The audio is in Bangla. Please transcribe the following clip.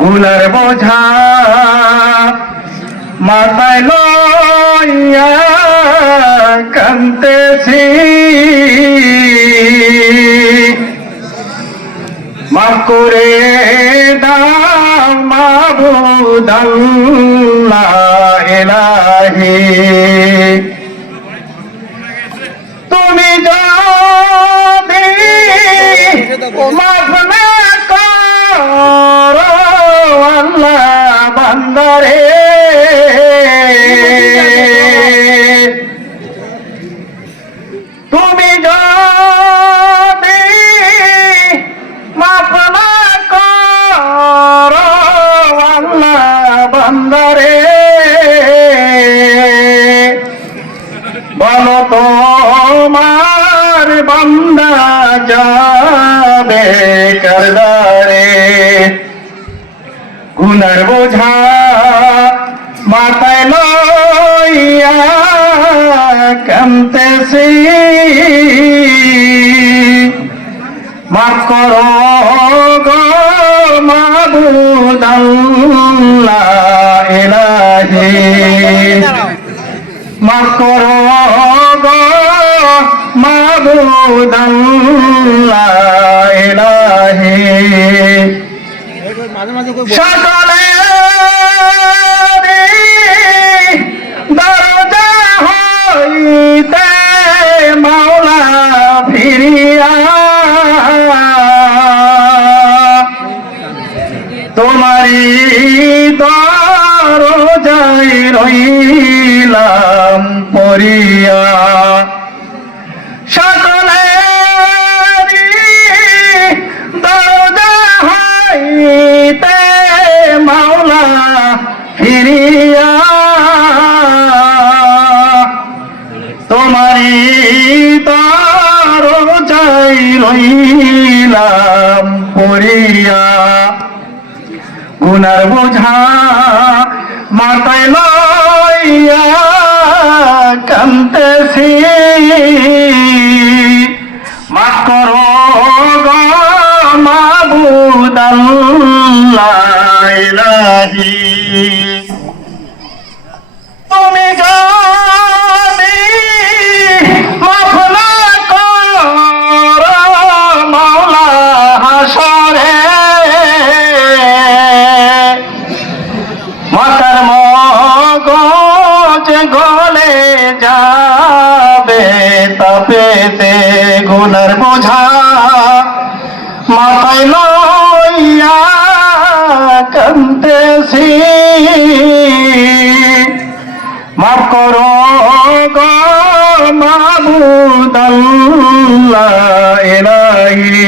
গুনার বোঝা মাথায় লইয়া কান্দেছি, মাফ করে দাও মাবুদ আল্লাহ ইলাহি। তুমি যদি মাফ না করো আল্লাহ বান্দারে, তুমি যদি মাফ না করো আল্লাহ বান্দারে, বলো তোমার বান্দা যাবে কারদারে। গুনার বোঝা মাথায় লইয়া কান্দেছি, মাফ করো গো মাবুদ আল্লাহ ইলাহি। মাফ করো গো মাবুদ আল্লাহ ইলাহি। সকলের দরজা হইতে মাওলা ফিরিয়া, তোমারি দরজায় রইলাম পড়িয়া। সকলেরই দরজা হইতে মাওলা ফিরিয়া, তোমারি দরজায় রইলাম পড়িয়া। গুনার বোঝা মাথায় লইয়া কান্দেছি, মাফ করো গো মাবুদ আল্লাহ ইলাহি। তুমি যদি মাফ না করো মাওলা হাসরে, মাথার মগজ গলে যাবে তাপেতে। গুনার বোঝা মাথায় লইয়া কান্দেছি, মাফ করো গো মাবুদ আল্লাহ ইলাহি।